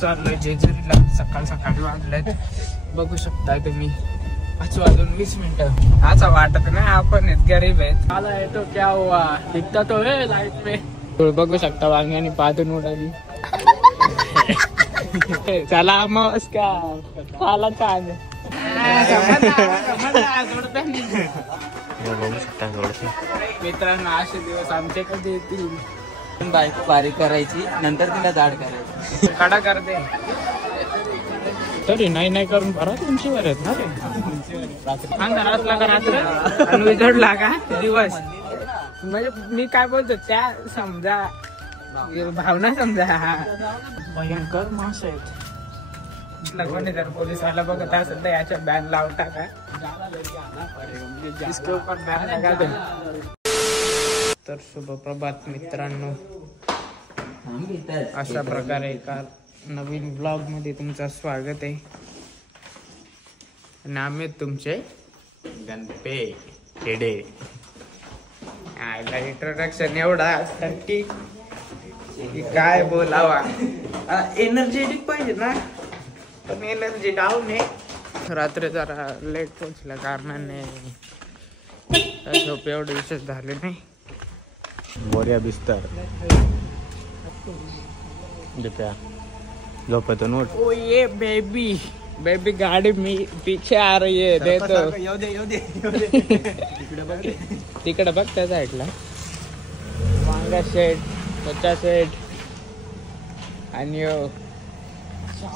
चाललोय जेजुरीला. सकाळ सकाळी वाजलेत बघू शकताय तुम्ही. 5:20 असं वाटत नाही आपण गरीब आहेत. आला येतो क्या हुआ दिखता तो है लाइट में. बघू शकता वांग्यानी पादून उडाली. चला नमस्कार आला छान. मित्रांनो असे दिवस आमचे कधी येतील. बायको बारीक करायची नंतर तिला जाड करायची. कडा करते तरी नाही करून परत उंचीवर आहेत ना ते. अंधार असला का रात्र आणि उजडला का दिवस. म्हणजे मी काय बोलतो त्या समजा भावना समजा. हा भयंकर मास आहेत. कोणी जर पोलीस वाला बघत असेल तर याच्या बॅन लावता का. इसके ऊपर बॅन लगा दो. तर शुभ प्रभात मित्रांनो. अशा प्रकारे एका नवीन ब्लॉग मध्ये तुमचं स्वागत आहे. नाम आहे तुमचे गणपे खेडे. इंट्रोडक्शन एवढा असतं की काय बोलावा. एनर्जेटिक पाहिजे ना पण एनर्जी डाऊन आहे. रात्री जरा लेट पोहोचल्या कारणाने झोप एवढं विशेष झाले नाही. बोरिया बिस्तर झोपतो नोट. ओ ये बेबी बेबी गाड़ी में पीछे आ रही है. दे तो तिकडे बघ त्या साईडला वांगा शेड बच्चा शेड आणि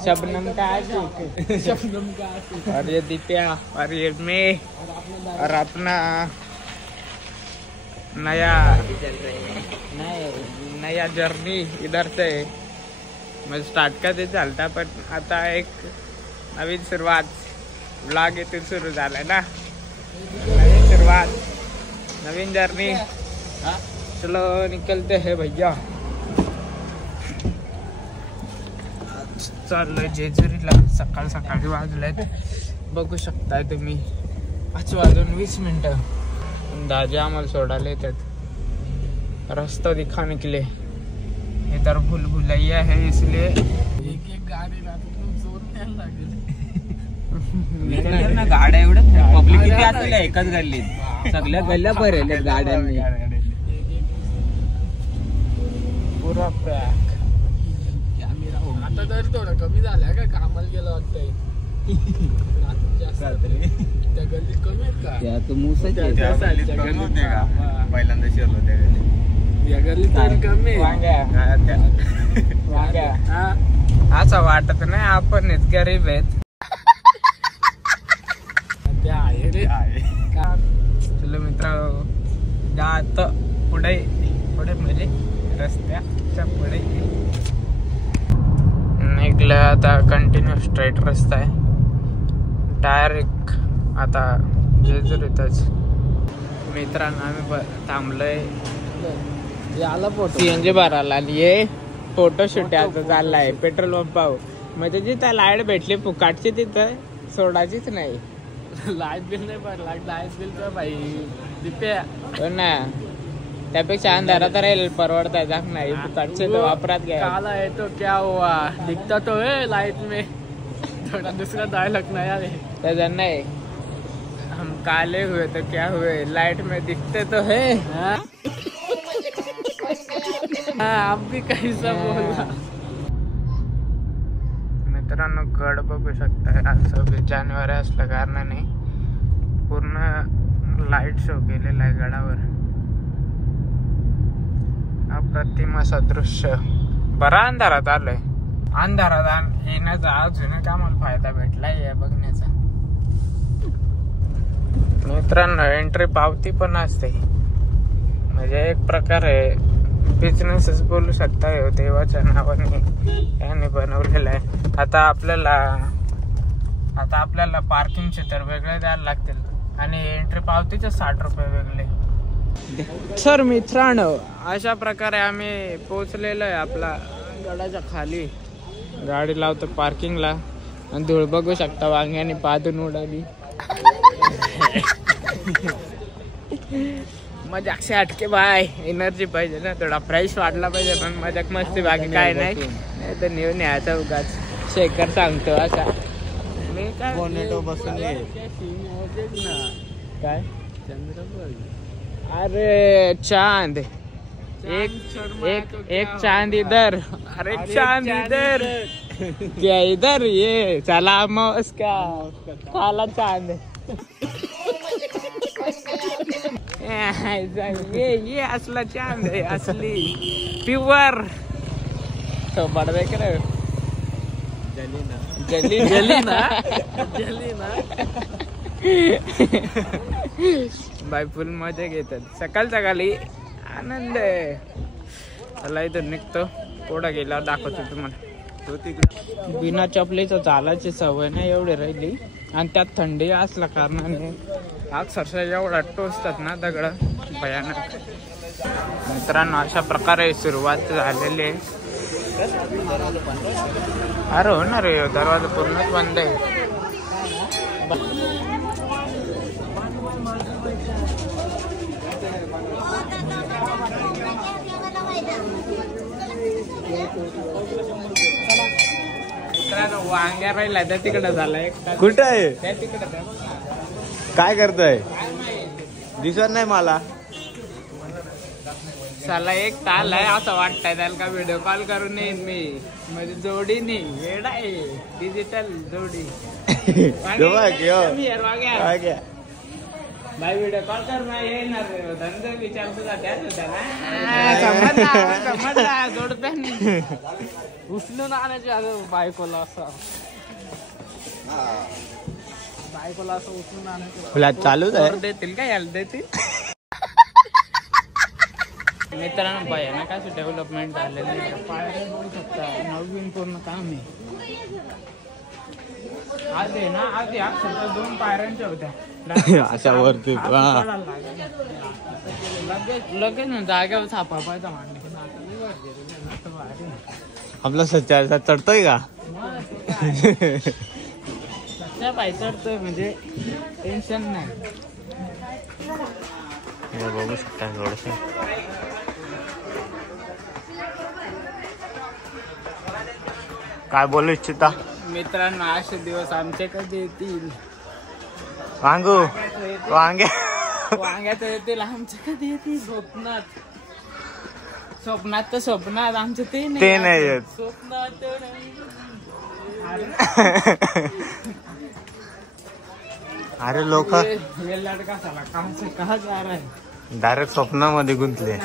शबनम का आशिक. शबनम का आशिक. और ये दिप्या और ये मैं और अपना नया जर्नी इधर से म्हणजे स्टार्ट का ते चालता पण आता एक नवीन सुरुवात ब्लॉग येथून सुरू झालाय ना. नवीन सुरुवात नवीन जर्नी. चलो निकलते हैं भैया. चाललोय जेजुरीला. सकाळ सकाळी वाजलेत बघू शकताय तुम्ही. 5:20 दाजी आम्हाला सोडायला येतात. रास्ता दिखाने के लिए. इधर भूल भुलैया है इसलिए एक गाडी ना गाड्या एवढ्या पब्लिक किती असेल एकाच गल्लीत. सगळ्या गल्ल्या भरेल गाड्यांनी. पुरा पॅक. आता तर थोडं कमी झालं का कामाला गेलं वाटतंय. त्या गल्लीत कमी आहेत का. पहिल्यांदा शिरलो त्या गल्लीत. या गल्लीत तरी कमी. असं वाटत नाही आपण गरीब आहेत. चलो मित्र जात पुढे पुढे म्हणजे रस्त्याच्या पुढे निघलं. आता कंटिन्यू स्ट्रेट रस्ता आहे डायरेक्ट आता जेजुरीतच. मित्रांनो आम्ही थांबलोय CNG भरायला आणि ये फोटोशूट आता चाललाय पेट्रोल पंपावर. म्हणजे जिथं लाईट भेटली फुकाटची तिथं सोडायचीच नाही. लाईट बिल नाही भरला. लाईट बिल तर भाई दिप्या ना त्यापेक्षा अंधारात राहील परवडताय जाग नाही. फुकाटचे तर वापरात घ्या. काला येतो क्या हुआ दिखता तो है लाइट में. थोड़ा दूसरा डायलॉग नया है त्याचा नाही. हम काले हुए तो क्या हुए लाइट में दिखते तो है. आप भी कैसा बोला. मित्रांनो गड बघू शकताय. आज 26 जानेवारी असल्या कारणाने पूर्ण लाईट शो केलेला आहे गडावर. अप्रतिम असं दृश्य. बरा अंधारात आलोय. अंधारात येण्याचा अजूनच आम्हाला फायदा भेटलाय या बघण्याचा. मित्रांनो एंट्री पावती पण असते. म्हणजे एक प्रकारे बिझनेसच बोलू शकता. देवाच्या नावाने याने बनवलेला आहे. आता आपल्याला पार्किंगचे तर वेगळे द्यायला लागतील आणि एंट्री पावतीचे 60 रुपये वेगळे. सर मित्रांनो अशा प्रकारे आम्ही पोहोचलेलो आहे आपला गडाच्या खाली. गाडी लावतो पार्किंगला आणि धूळ बघू शकता वांग्याने पादून उडाली. मजाक से हटके बाय एनर्जी पाहिजे ना थोडा फ्रेश वाटला पाहिजे पण मजाक मस्ती बाकी काय नाही तर नेऊन यायचा उगाच शेखर सांगतो असा मी काय बोनेटो बसून ये. काय अरे चांद एक चांद इधर अरे चांद इधर क्या इधर ये चला मस्का काला चांद ये असला चांद आहे असली प्युअर तो बडवे कर जली ना बाय फुल मजा घेतात सकाळ सकाळी आनंद आहे. चला इथं निघतो पुढं गेल्यावर दाखवतो तुम्हाला. बिना चपलीचं चालायची सवय नाही एवढी राहिली आणि त्यात थंडी असल्या कारणाने अक्षरशः एवढा टोचतात ना दगड भयानक. मित्रांनो अशा प्रकारे सुरुवात झालेली आहे. अरे हो ना रे दरवाजा पूर्णच बंद आहे. वांग्या राहिला त्या तिकडे झालाय कुठं आहे त्या तिकडे काय करतोय दिसत नाही मला. चला एक ताल आहे असं वाटतंय त्याला का व्हिडिओ कॉल करून येईन मी म्हणजे जोडी नाही वेड आहे डिजिटल जोडी. भाई व्हिडिओ कॉल कर ना येणार धंदा विचारतो समजला जोडप्यानी उचलून आणायचे अगं बायकोला असं उचलून आणायचं चालूच आहे. देतील का याला देतील. मित्रांनो भयानक असं डेव्हलपमेंट झालेली पायऱ्या बघू शकता नवीन पूर्ण काम आहे. आधी ना आधी अक्षरशः 2 पायऱ्यांच्या होत्या अशा वरती लगेच जागेवर छापा पाहिजे मांडले. आपला सच्चा चढतोय का सच्चा पाय चढतोय म्हणजे टेन्शन नाही. बघू शकता थोडस काय बोलू इच्छिता. मित्रांनो असे दिवस आमचे कधी येतील. वांगू वांग्याचं येतील आमचे कधी येतील. स्वप्नात तर स्वप्नात आमचं ते नाही येत. स्वप्नात अरे लोक ये लडका साला कहा जा रहा है. डायरेक्ट स्वप्नामध्ये गुंतले.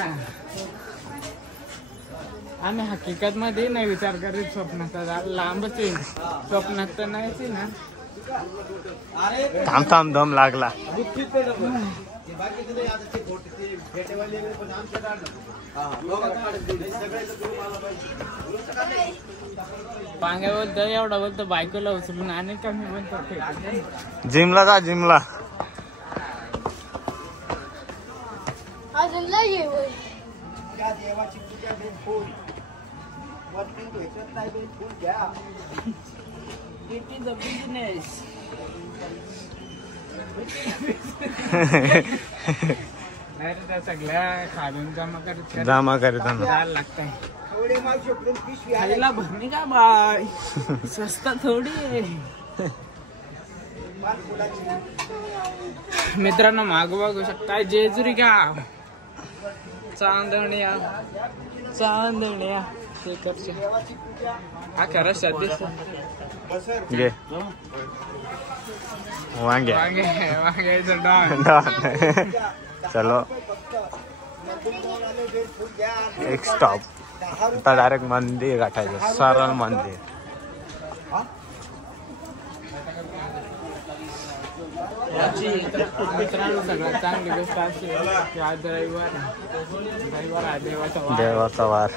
आम्ही हकीकत मध्ये नाही विचार करीत स्वप्नात लांबच येईल स्वप्नात तर नाहीच ना. थांब दम लागला. वांग्या बोलतो एवढा बोलतो बायकोला उचलून आणि कमी बोलतो जिमला जा जिमला. नाही तर त्या सगळ्या खालून जमा करताना लागतंय. खायला भरणी का बाय स्वस्त थोडी. मित्रांनो मागू बघू शकता जेजुरी गाव चांदण्या हा खरंच सध्या वांग्याचं डॉन. चलो एक स्टॉप आता डायरेक्ट मंदिर गाठायचं सरळ मंदिर. मित्रांनो सगळ्यात चांगली गोष्ट अशी की आज रविवार आहे देवाचा वार.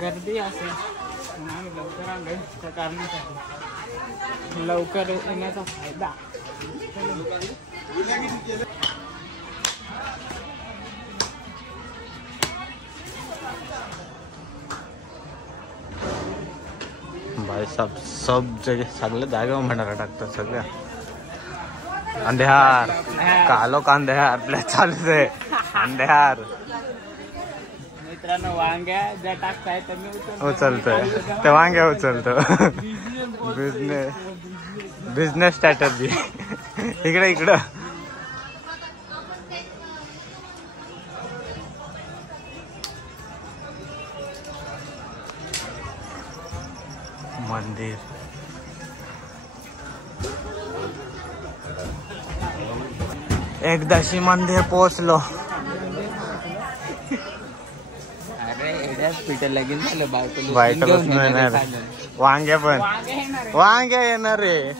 गर्दी असेल आम्ही लवकर आलोय त्या कारणासाठी लवकर येण्याचा फायदा. भाई सब जगह सगळ्या जागेवर भंडारा टाकतात सगळ्या. अंधेहार कालो का अंधेहार आपल्या चालूच आहे अंधेहार. मित्रांनो वांग्या ज्या टाकताय तर मी उचलतोय ते वांग्या उचलतो. Business strategy. इकडं मंदिर. एकदाशी मंदिर पोहोचलो. अरे एवढ्याच पिठं लगीन झालं बायकोलाच मिळणार. वांग्या पण वांग्या येणार रे.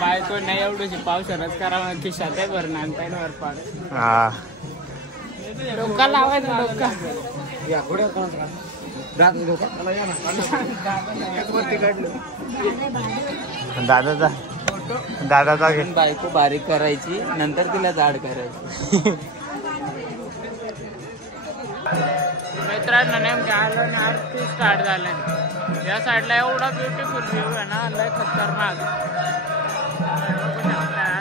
बायको नाही एवढी पावसाळ्यात करावं खिशात आहे भरणं आणि वर पाड. हा डोका लावायचा डोका. दादाचा घे. बायको बारीक करायची नंतर तिला जाड करायची. मित्रांनो नेमके आलं आणि आरती स्टार्ट झालं. या साईडला एवढा ब्युटिफुल व्ह्यू आहे ना लय खतरनाक.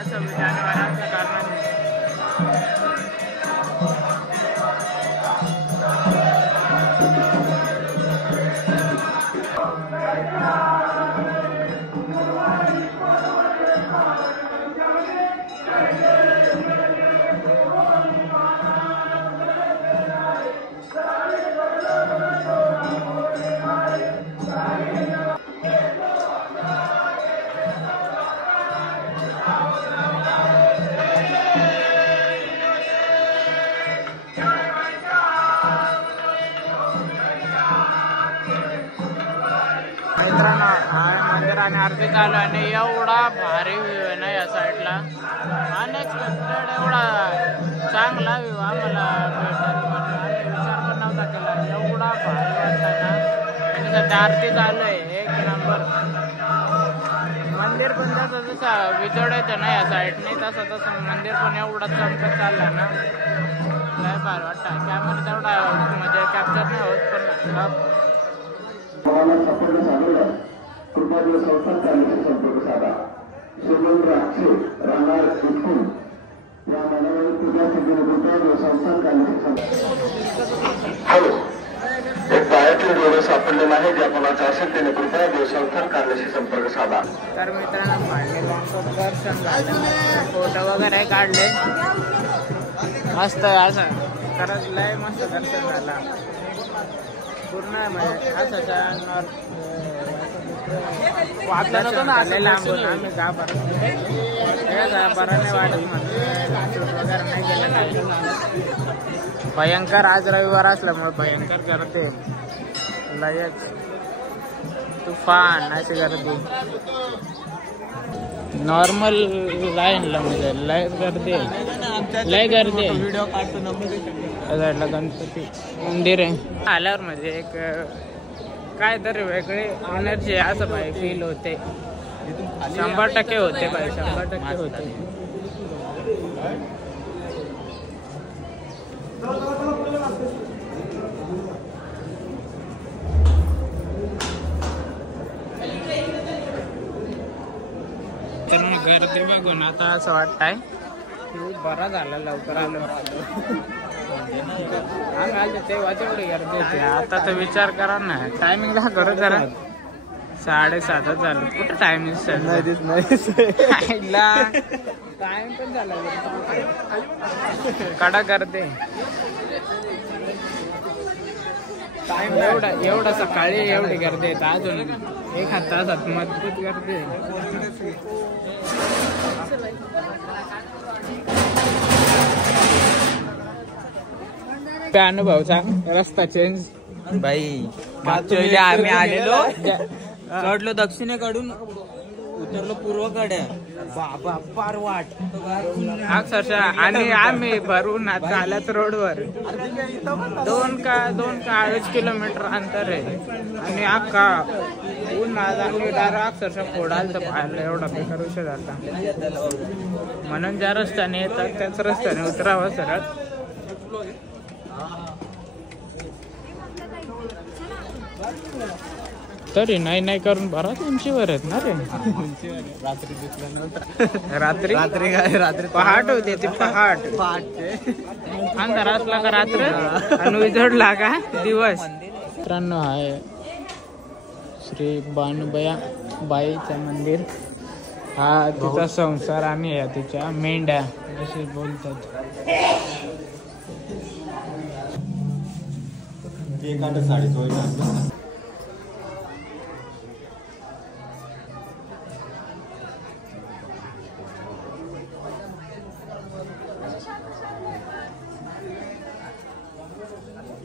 26 जानेवारी कारण मंदिराने आरती चालू आणि एवढा भारी व्ह्यू आहे ना या साईडला. अनएक्सपेक्टेड एवढा चांगला व्ह्यू आम्हाला भेटेल विचार पण नव्हता केला. एवढा भारी वाटतं ना. आणि सध्या आरती चालू आहे एक नंबर. मंदिर पण जसं जसं विजोड येतं ना या साईडने तसं तसं मंदिर पण एवढा चमकत चालला ना लय भारी वाटतं. कॅमेरा तेवढा म्हणजे कॅप्चर नाही होत पण कृपादेव संस्थान चालण्याचे संपर्क साधा. सुरेंद्र अक्षय राहणार इथून या मानवाने पूजा कृपादेव संस्थान चालण्याचे संपर्क. हॅलो एक पायातील डोळे सापडलेला आहे. ज्या कोणाचा असेल त्याने कृपादेव संस्थान काढण्याशी संपर्क साधा. तर मित्रांनो पांडुरंगाचं दर्शन झालं. फोटो वगैरे काढले मस्त असं खरंच लय मस्त दर्शन झालं. पूर्ण म्हणजे असं लांबून आम्ही गाभाराने वाटत वगैरे नाही गेलं काही. भयंकर आज रविवार असल्यामुळे भयंकर करते लयच तुफान अशी गर्दी. नॉर्मल लाईनला म्हणजे लय गर्दी व्हिडिओ काढतो ना. गणपती मंदिर आहे आल्यावर म्हणजे एक काय तरी वेगळी एनर्जी असं भाई फील होते. 100% होते भाई 100% होते. तर मग गर्दी बघून आता असं वाटतंय बरा झाला लवकर आलो. आम्ही तेव्हाच एवढी गर्दी होती. आता तर विचार करा ना टायमिंगला खरं जरा 7:30 झालं. कुठं टायमिंग टाइम पण झाला कडा गर्दी. एवढा सकाळी एवढी गर्दी आहे अजून 1 तासात मजबूत गर्दी. काय अनुभव सांग. रस्ता चेंज बाई. मागच्या वेळी आम्ही आलेलो चढलो दक्षिणेकडून उतरलो पूर्वकडे. बाबा पार वाट अक्षरशः. आणि आम्ही भरून आता आल्यात रोडवर 2-2.5 किलोमीटर अंतर आहे आणि अख्खा ऊन आम्ही डायरेक्ट अक्षरशः फोडाल तर पाहायला एवढा बेकार विषय झाला. म्हणून ज्या रस्त्याने येतात त्याच रस्त्याने उतरावं सरळ. तरी नाही करून बराच उंचीवर आहेत ना रे. रात्री दिसल्यानंतर रात्री पहाट होते ती पहाट. अंधार असला का रात्र आणि उजडला का दिवस. मित्रांनो आहे श्री बानुबाया बाईचं मंदिर. हा तिचा संसार आणि या तिच्या मेंढ्या असे बोलतात.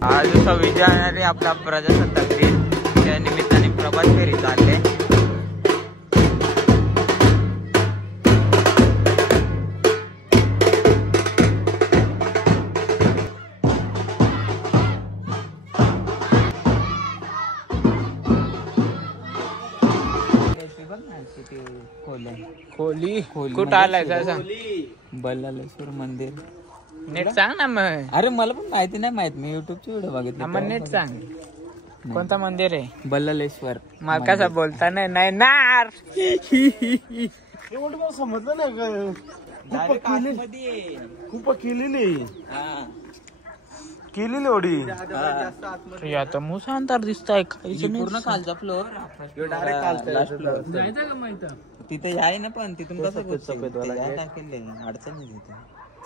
आज 26 जानेवारी आपला प्रजासत्ताक दिन, त्या निमित्ताने प्रभात फेरी चालले. खोली कुठं आलाय सांग. बल्लालेश्वर मंदिर. नीट सांग ना मग. अरे मला पण माहिती नाही माहित, मी युट्यूबचे व्हिडिओ बघितले. मग नीट सांग कोणतं मंदिर आहे. बल्लालेश्वर. मला कसं बोलता नाही नार. समजलं नाही खूप केलेली ओढी. आता मुसा अंतर दिसताय पूर्ण खालचा फ्लोर. तिथे आहे ना, पण तिथून कसं टाकेल अडचण नाही तिथे.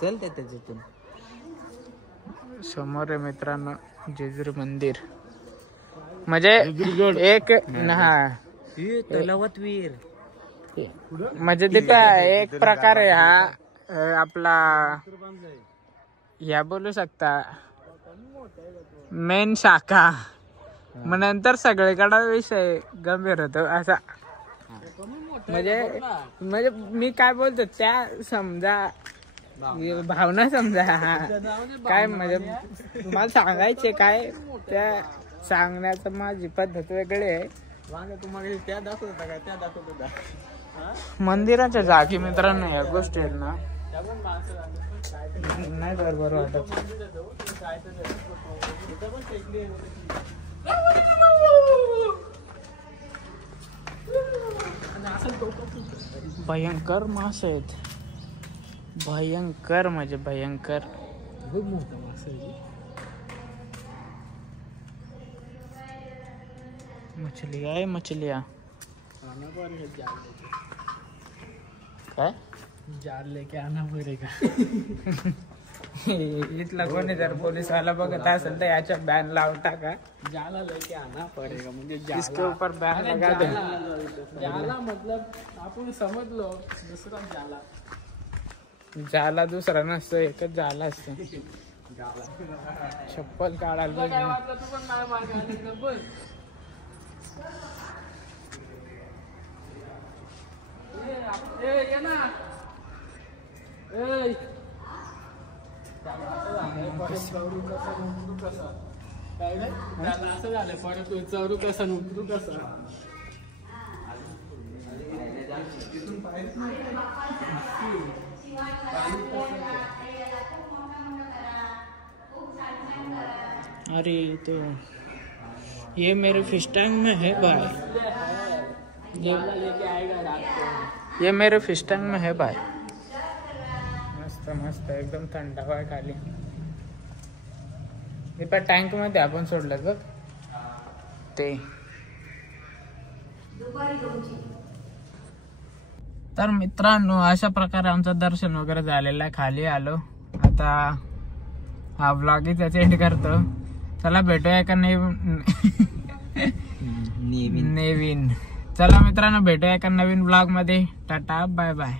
चल त्याच्यातून समोर आहे मित्रांनो जेजुरी मंदिर. म्हणजे एक तलावतवीर म्हणजे तिथं एक प्रकार आहे हा आपला या बोलू शकता मेन शाखा. मग नंतर सगळीकडे विषय गंभीर होतो असा. म्हणजे मी काय बोलतो त्या समजा भावना समजा. हा काय म्हणजे मला सांगायचे काय त्या सांगण्याचं माझी पद्धत वेगळी आहे. मंदिराच्या जागी मित्रांनो या गोष्टी आहेत ना नाही बरोबर वाटत. भयंकर मास आहेत. भयंकर म्हणजे भयंकर. मछलिया आहे मछलिया. काय जाल लेके आना पडेगा. इथला कोणी जर पोलीस वाला बघत असेल तर याच्या बॅन लावता का. जाला लेके आना पडेगा म्हणजे इसके ऊपर बॅन लगा दे. जाला मतलब आपण समजलो दुसरा जाला. जाला दुसरा नसतो, एकच जाला असतो. चप्पल काढायला असं झालं. परत चौरू कसा उतरू कसा. अरे तो ये मेरे फिश टैंक में है भाई. ये मेरे फिश टैंक में है भाई. मस्त मस्त एकदम थंडावा आहे खाली. मी पण टँक मध्ये आपण सोडलं बघ ते. तर मित्रांनो अशा प्रकारे आमचं दर्शन वगैरे झालेलं आहे. खाली आलो आता. हा व्लॉग इथेच एंड करतो. चला भेटूया का नवीन. चला मित्रांनो भेटूया एका नवीन ब्लॉग मध्ये. Tata bye bye.